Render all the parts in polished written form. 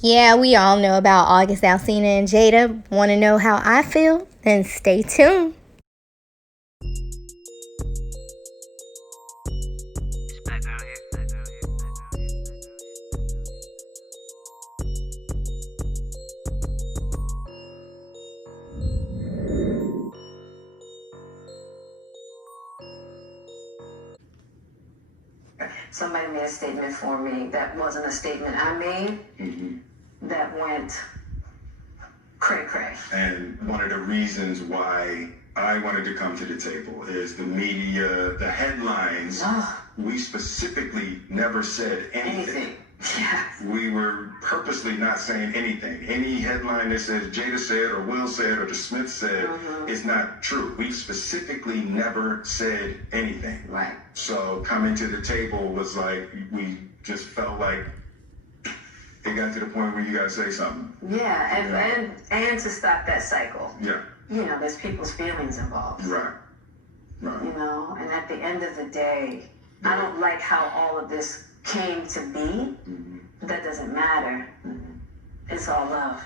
Yeah, we all know about August, Alsina, and Jada. Want to know how I feel? Then stay tuned. Somebody made a statement for me that wasn't a statement I made, that went cray-cray. And one of the reasons why I wanted to come to the table is the media, the headlines. We specifically never said anything. Yeah. We were purposely not saying anything. Any headline that says Jada said or Will said or the Smith said is not true. We specifically never said anything. Right. So coming to the table was like, we just felt like it got to the point where you got to say something. Yeah, and to stop that cycle. Yeah. You know, there's people's feelings involved. Right. Right. You know, and at the end of the day, I don't like how all of this came to be. That doesn't matter. It's all love.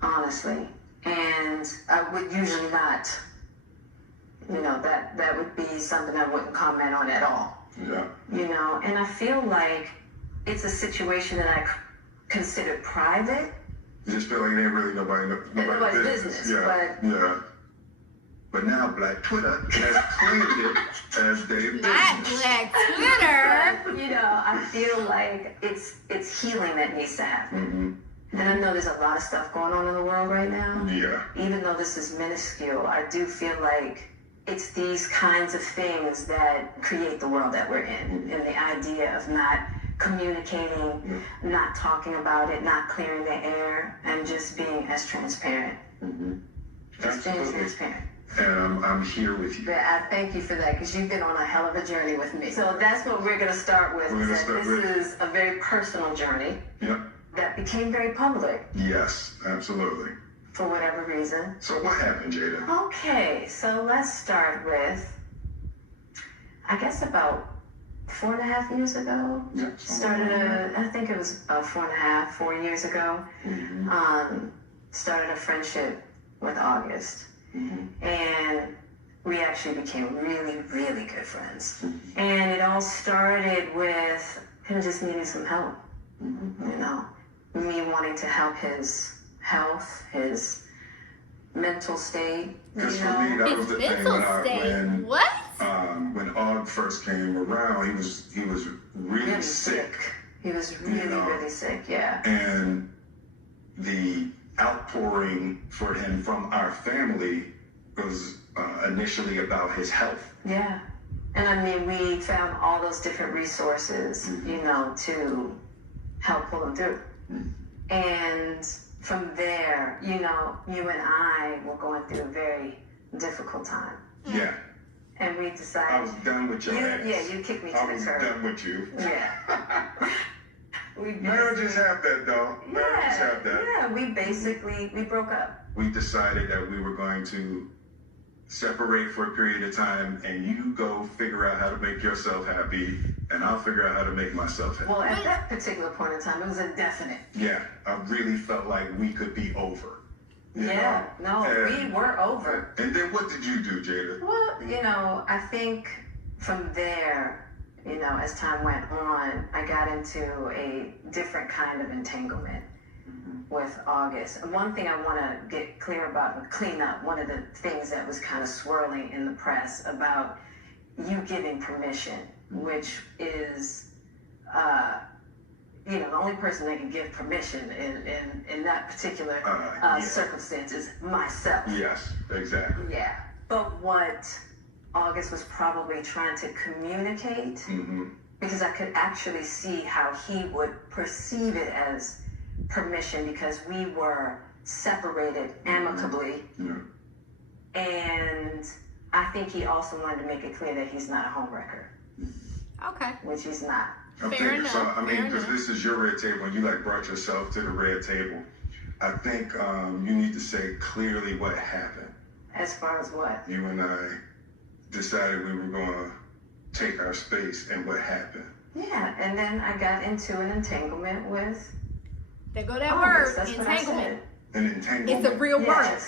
Honestly. And I would usually not, you know, that would be something I wouldn't comment on at all. Yeah. You know, and I feel like it's a situation that I consider private. You just feel like it ain't really nobody's business. Yeah. But now Black Twitter has claimed it as their business. Black Twitter. You know, I feel like it's healing that needs to happen. And I know there's a lot of stuff going on in the world right now. Yeah. Even though this is minuscule, I do feel like it's these kinds of things that create the world that we're in. And the idea of not communicating, not talking about it, not clearing the air, and just being as transparent. Just being transparent. And I'm here with you. I thank you for that, because you've been on a hell of a journey with me. So that's what we're going to start with. This is a very personal journey that became very public. Yes, absolutely. For whatever reason. So what happened, Jada? Okay, so let's start with, I guess about 4.5 years ago. Yeah. I think it was about 4 years ago. Started a friendship with August. And we actually became really, really good friends. And it all started with him just needing some help. You know, me wanting to help his health, his mental state. Because for me, that was the thing when Og first came around, he was really sick. He was really sick, yeah. And the outpouring for him from our family was initially about his health. Yeah. And I mean, we found all those different resources, you know, to help pull him through. And from there, you know, you and I were going through a very difficult time. Yeah. And we decided... I was done with your ass. Yeah, you kicked me to the curb. I was done with you. Yeah. Marriages have that, though. Marriages have that. Yeah, we broke up. We decided that we were going to separate for a period of time, and you go figure out how to make yourself happy, and I'll figure out how to make myself happy. Well, at that particular point in time, it was indefinite. Yeah, I really felt like we could be over. We were over. And then what did you do, Jada? Well, you know, I think from there, you know, as time went on, I got into a different kind of entanglement with August. And one thing I want to get clear about and clean up, one of the things that was kind of swirling in the press about you giving permission, which is, you know, the only person that can give permission in that particular circumstance is myself. Yes, exactly. Yeah. But what August was probably trying to communicate, because I could actually see how he would perceive it as permission, because we were separated amicably. And I think he also wanted to make it clear that he's not a homewrecker. Okay. Which he's not. Fair enough. So, I mean, because this is your red table, and you like brought yourself to the red table. I think you need to say clearly what happened. As far as what? You and I decided we were going to take our space, and what happened. Yeah, and then I got into an entanglement with There go that August, word, that's what I entanglement. said. An entanglement. It's a real word.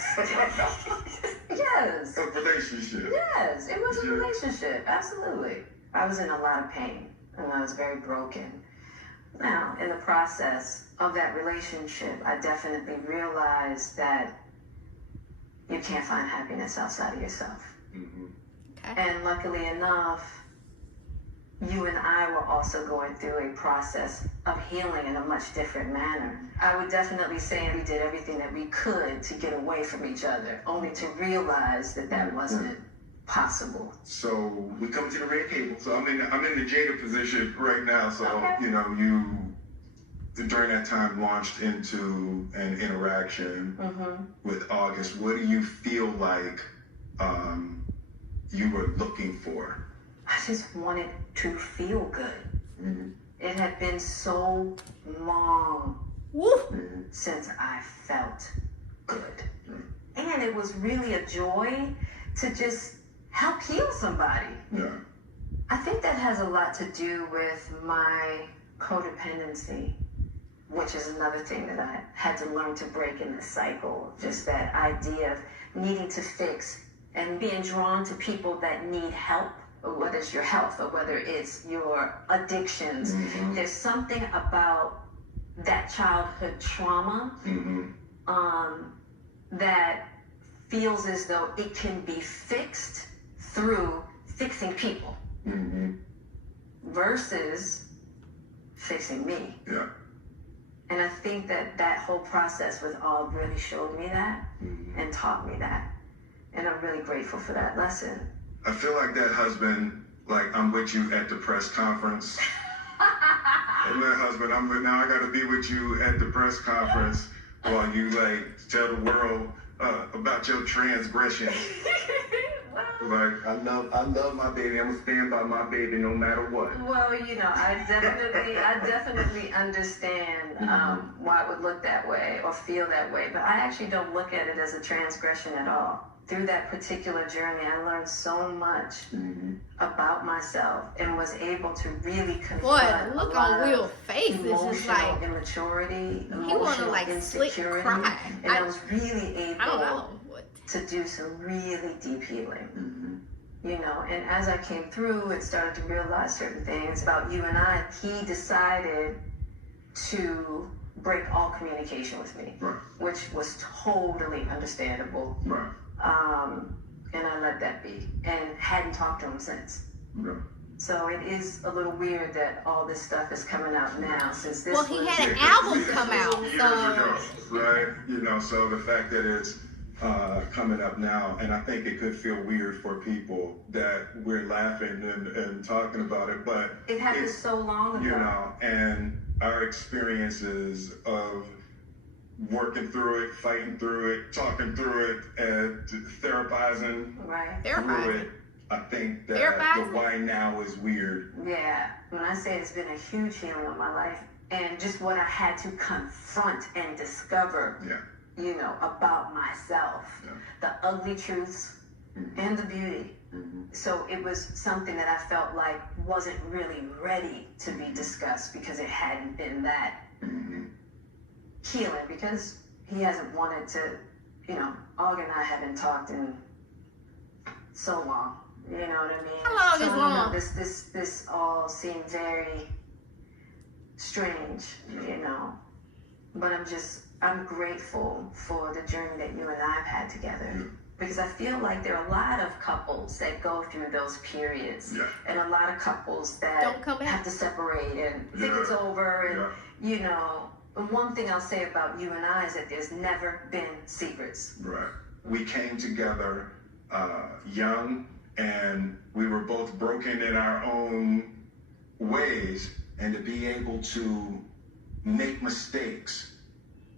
Yes. A relationship. Yes, it was a Yeah. relationship. Absolutely. I was in a lot of pain and I was very broken. Now, in the process of that relationship, I definitely realized that you can't find happiness outside of yourself. Mm-hmm. Okay. And luckily enough, you and I were also going through a process of healing in a much different manner. I would definitely say we did everything that we could to get away from each other, only to realize that that wasn't possible. So we come to the red table. So I'm in the Jada position right now. So Okay. you know, you during that time launched into an interaction with August. What do you feel like you were looking for? I just wanted to feel good. Mm-hmm. It had been so long Woo. since I felt good. And it was really a joy to just help heal somebody. Yeah. I think that has a lot to do with my codependency, which is another thing that I had to learn to break in this cycle. Just that idea of needing to fix and being drawn to people that need help, or whether it's your health or whether it's your addictions. Mm-hmm. There's something about that childhood trauma that feels as though it can be fixed through fixing people versus fixing me. Yeah. And I think that that whole process with all really showed me that and taught me that. And I'm really grateful for that lesson. I feel like that husband, like I'm with you at the press conference. And that husband, now I got to be with you at the press conference while you like tell the world about your transgressions. Like I love my baby. I'm gonna stand by my baby no matter what. Well, you know, I definitely understand why it would look that way or feel that way, but I actually don't look at it as a transgression at all. Through that particular journey, I learned so much about myself and was able to really confront Boy, look a lot on Will's of face. It's just emotional like immaturity, he wanna emotional like slick insecurity, cry. and I was really I don't know able what. to do some really deep healing. You know, and as I came through and started to realize certain things about you and I, he decided to break all communication with me, which was totally understandable. Right. And I let that be and hadn't talked to him since. Yeah. So it is a little weird that all this stuff is coming out now since this Well, he was had an album come out, Years so ago, right? You know, so the fact that it's coming up now, and I think it could feel weird for people that we're laughing and talking about it, but it happened it's, so long ago. you know, and our experiences of working through it, fighting through it, talking through it, and therapizing Right. through it. I think that the why now is weird. Yeah. When I say it's been a huge healing of my life and just what I had to confront and discover, you know, about myself, the ugly truths and the beauty. So it was something that I felt like wasn't really ready to be discussed because it hadn't been that healing, because he hasn't wanted to, you know, Og and I haven't talked in so long. You know what I mean? How long so, is long? You know, this all seemed very strange, you know. But I'm grateful for the journey that you and I have had together. Because I feel like there are a lot of couples that go through those periods. And a lot of couples that don't come back. have to separate and think it's over. And, you know, one thing I'll say about you and I is that there's never been secrets. Right. We came together young, and we were both broken in our own ways, and to be able to make mistakes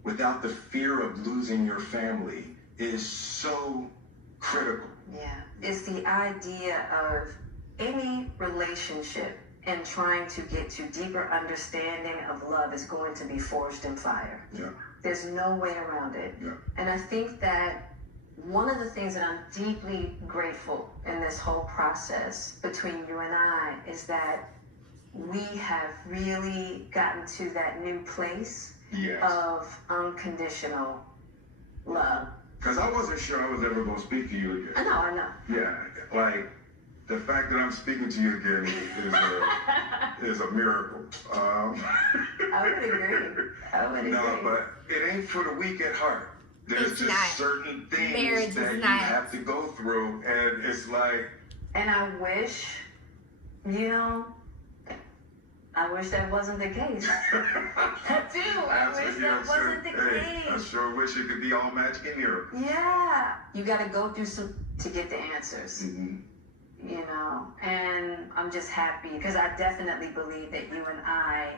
without the fear of losing your family is so critical. Yeah. It's the idea of any relationship and trying to get to deeper understanding of love is going to be forged in fire. There's no way around it. And I think that one of the things that I'm deeply grateful in this whole process between you and I is that we have really gotten to that new place Yes. of unconditional love. Because I wasn't sure I was ever going to speak to you again. I know. Yeah, like the fact that I'm speaking to you again is a miracle. I would agree. No, but it ain't for the weak at heart. There's It's just not. certain things Marriage that is you not. have to go through, and it's like. And I wish, I wish that wasn't the case. I do. I wish that wasn't the case. I sure wish it could be all magic and miracles. Yeah. You got to go through some to get the answers. Mm-hmm. And I'm just happy because I definitely believe that you and I,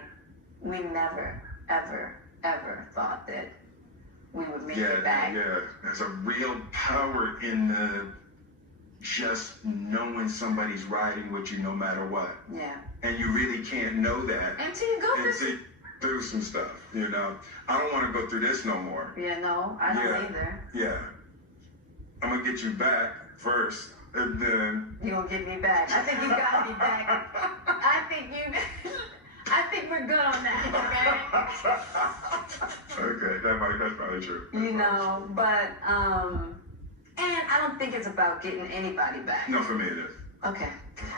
we never, ever, ever thought that we would make it back. Yeah. There's a real power in the just knowing somebody's riding with you no matter what. Yeah. And you really can't know that Until you go through some stuff, I don't want to go through this no more. Yeah, no, I don't either. Yeah. I'm going to get you back first, and then... You gonna get me back. I think you got me back. I think we're good on that, okay? Okay, that's probably true. But, and I don't think it's about getting anybody back. No, for me it is. Okay.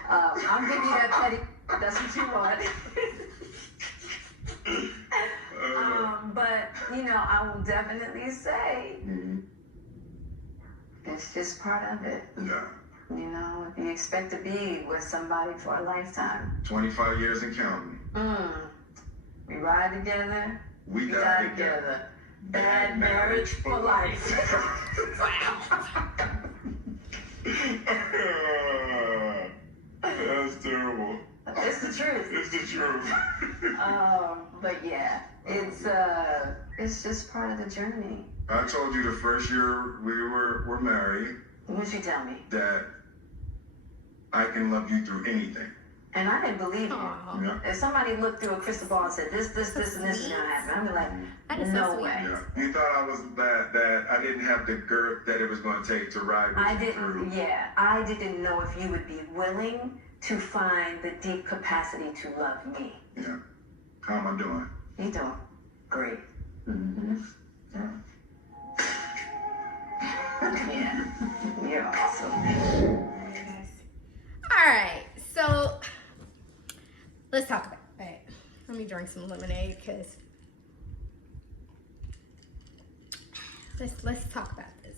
I'll give you that petty. That's what you want. But, I will definitely say it's just part of it. Yeah. If you expect to be with somebody for a lifetime. 25 years and counting. We ride together. We die together. Bad marriage for life. That's terrible. It's the truth. It's the truth. But yeah, it's just part of the journey. I told you the first year we were married. What'd you tell me? That I can love you through anything. And I didn't believe you. Yeah. If somebody looked through a crystal ball and said this, and this is gonna happen, I'd be like, no way. Yeah. You thought I was that I didn't have the girth that it was going to take to ride with you through. Yeah, I didn't know if you would be willing to find the deep capacity to love me. Yeah. How am I doing? You doing great. Yeah. Yeah, you're awesome. All right, so let's talk about it. Let me drink some lemonade because let's talk about this.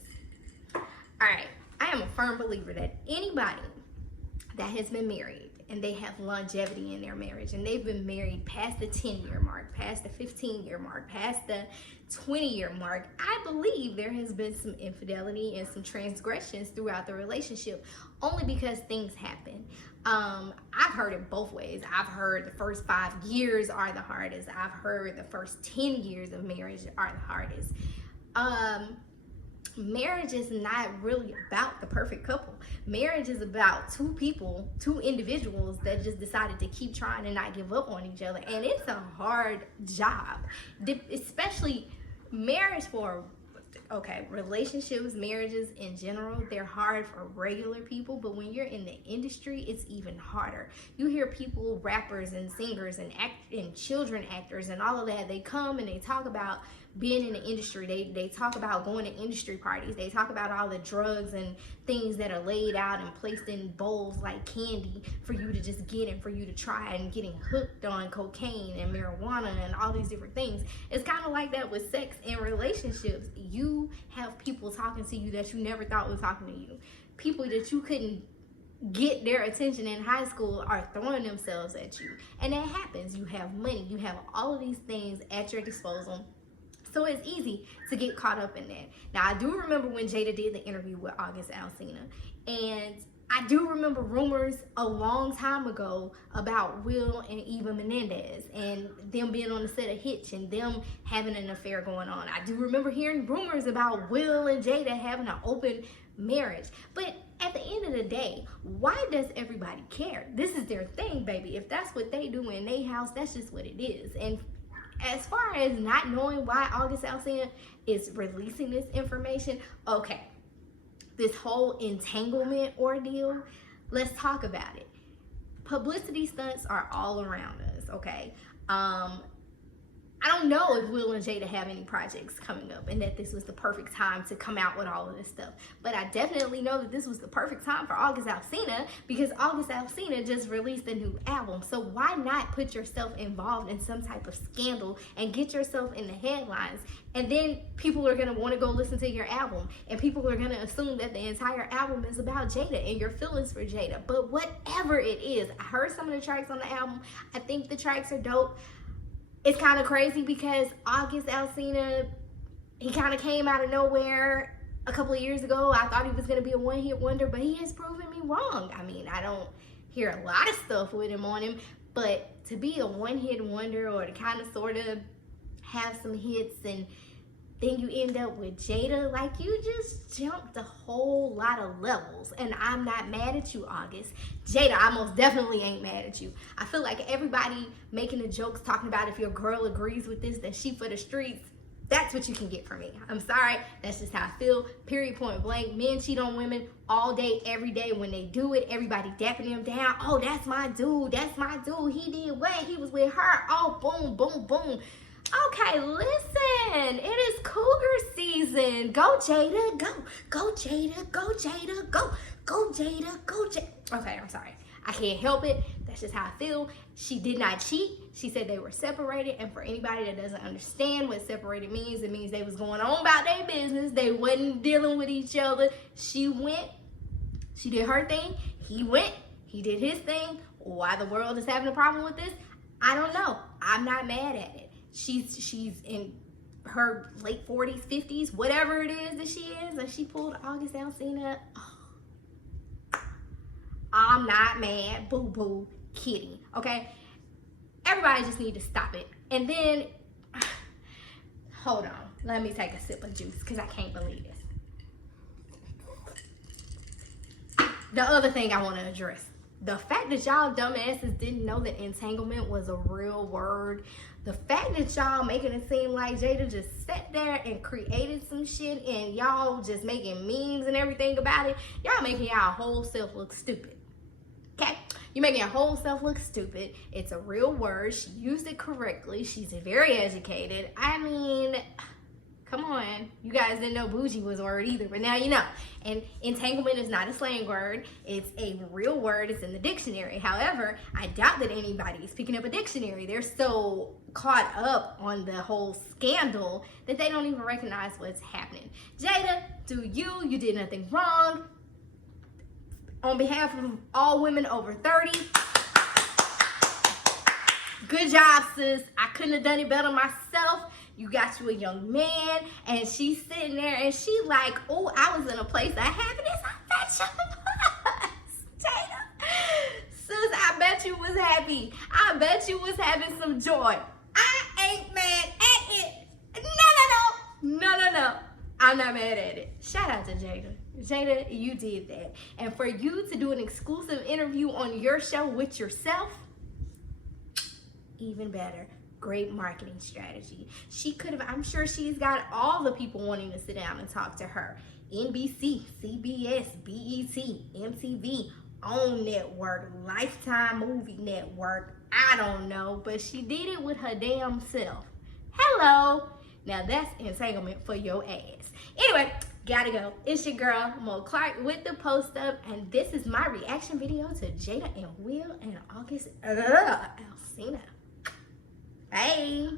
All right, I am a firm believer that anybody that has been married and they have longevity in their marriage and they've been married past the 10-year mark, past the 15-year mark, past the 20-year mark, I believe there has been some infidelity and some transgressions throughout the relationship only because things happen. I've heard it both ways. I've heard the first 5 years are the hardest. I've heard the first 10 years of marriage are the hardest. Marriage is not really about the perfect couple. Marriage is about two people, two individuals that just decided to keep trying and not give up on each other. And it's a hard job, especially marriage relationships, marriages in general, they're hard for regular people, but when you're in the industry, it's even harder. You hear people, rappers and singers and children actors and all of that, they come and they talk about being in the industry. They talk about going to industry parties. They talk about all the drugs and things that are laid out and placed in bowls like candy for you to just get and for you to try, and getting hooked on cocaine and marijuana and all these different things. It's kind of like that with sex and relationships. You have people talking to you that you never thought was talking to you. People that you couldn't get their attention in high school are throwing themselves at you. And that happens. You have money. You have all of these things at your disposal. So it's easy to get caught up in that. Now, I do remember when Jada did the interview with August Alsina. And I do remember rumors a long time ago about Will and Eva Menendez and them being on the set of Hitch and them having an affair going on. I do remember hearing rumors about Will and Jada having an open marriage. But at the end of the day, why does everybody care? This is their thing, baby. If that's what they do in their house, that's just what it is. And as far as not knowing why August Alsina is releasing this information, okay, this whole entanglement ordeal, let's talk about it. Publicity stunts are all around us, okay? I don't know if Will and Jada have any projects coming up and that this was the perfect time to come out with all of this stuff. But I definitely know that this was the perfect time for August Alsina because August Alsina just released a new album. So why not put yourself involved in some type of scandal and get yourself in the headlines? And then people are going to want to go listen to your album. And people are going to assume that the entire album is about Jada and your feelings for Jada. But whatever it is, I heard some of the tracks on the album. I think the tracks are dope. It's kind of crazy because August Alsina, he kind of came out of nowhere a couple of years ago. I thought he was going to be a one-hit wonder, but he has proven me wrong. I mean, I don't hear a lot of stuff with him on him, but to be a one-hit wonder or to kind of sort of have some hits and then you end up with Jada, like you just jumped a whole lot of levels. And I'm not mad at you, August. Jada, I most definitely ain't mad at you. I feel like everybody making the jokes talking about if your girl agrees with this, that she for the streets, that's what you can get from me. I'm sorry, that's just how I feel. Period, point blank. Men cheat on women all day, every day. When they do it, everybody dapping them down. Oh, that's my dude, that's my dude. He did what? He was with her. Oh, boom, boom, boom. Okay, listen, it is cougar season. Go Jada, go. Go Jada, go Jada, go. Go Jada, go Jada. Okay, I'm sorry. I can't help it. That's just how I feel. She did not cheat. She said they were separated. And for anybody that doesn't understand what separated means, it means they was going on about their business. They wasn't dealing with each other. She went, she did her thing. He went, he did his thing. Why the world is having a problem with this, I don't know. I'm not mad at it. She's in her late 40s, 50s, whatever it is that she is, and she pulled August Alsina. Oh, I'm not mad, boo-boo, kidding, okay? Everybody just need to stop it. And then, hold on, let me take a sip of juice because I can't believe this. The other thing I want to address, the fact that y'all dumbasses didn't know that entanglement was a real word. The fact that y'all making it seem like Jada just sat there and created some shit and y'all just making memes and everything about it, y'all making y'all whole self look stupid. Okay? You're making your whole self look stupid. It's a real word. She used it correctly. She's very educated. I mean, come on. You guys didn't know bougie was a word either, but now you know. And entanglement is not a slang word. It's a real word. It's in the dictionary. However, I doubt that anybody is picking up a dictionary. They're so caught up on the whole scandal that they don't even recognize what's happening. Jada, do you? You did nothing wrong. On behalf of all women over 30, good job, sis. I couldn't have done it better myself. You got you a young man, and she's sitting there, and she like, oh, I was in a place of happiness. I bet you was, Jada. Sis, I bet you was happy. I bet you was having some joy. I ain't mad at it. No. I'm not mad at it. Shout out to Jada. Jada, you did that. And for you to do an exclusive interview on your show with yourself, even better. Great marketing strategy. She could have, I'm sure she's got all the people wanting to sit down and talk to her. NBC, CBS, BET, MTV, OWN Network, Lifetime Movie Network, I don't know, but she did it with her damn self. Hello. Now that's entanglement for your ass. Anyway, gotta go. It's your girl, Mo Clark with the post up, and this is my reaction video to Jada and Will and August Alsina. Bye.